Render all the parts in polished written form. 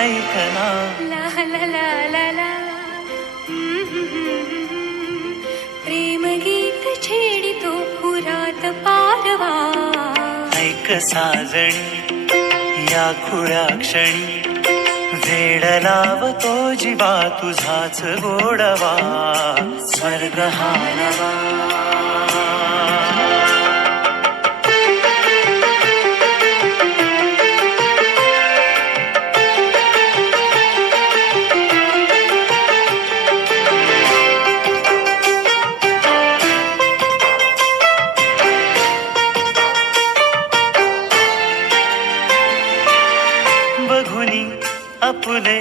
ऐकना. ला ला ला ला ला प्रेम गीत छेडितो पुरात पारवा. ऐक साजणी या खुळ्या क्षणी वेड लावतो जीवा तुझाच गोडवा. स्वर्ग हा नवा. बघुनी आपुले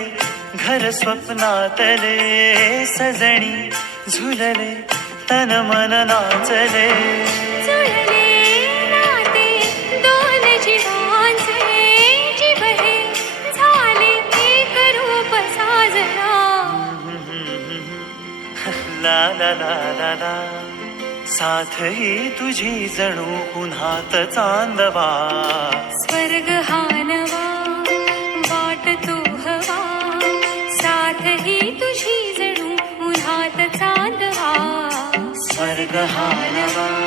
घर स्वप्नातले सजणी झुलले तन मन नाचले. जुळले नाते दोन जीवांचे जीव हे झाले एक रूप साजना. ला ला ला ला ला साथ ही तुझी जणू उन्हात चांदवा. स्वर्ग हा नवा वाटतो हवा. साथ ही तुझी जणू उन्हात चांदवा. स्वर्ग हा नवा.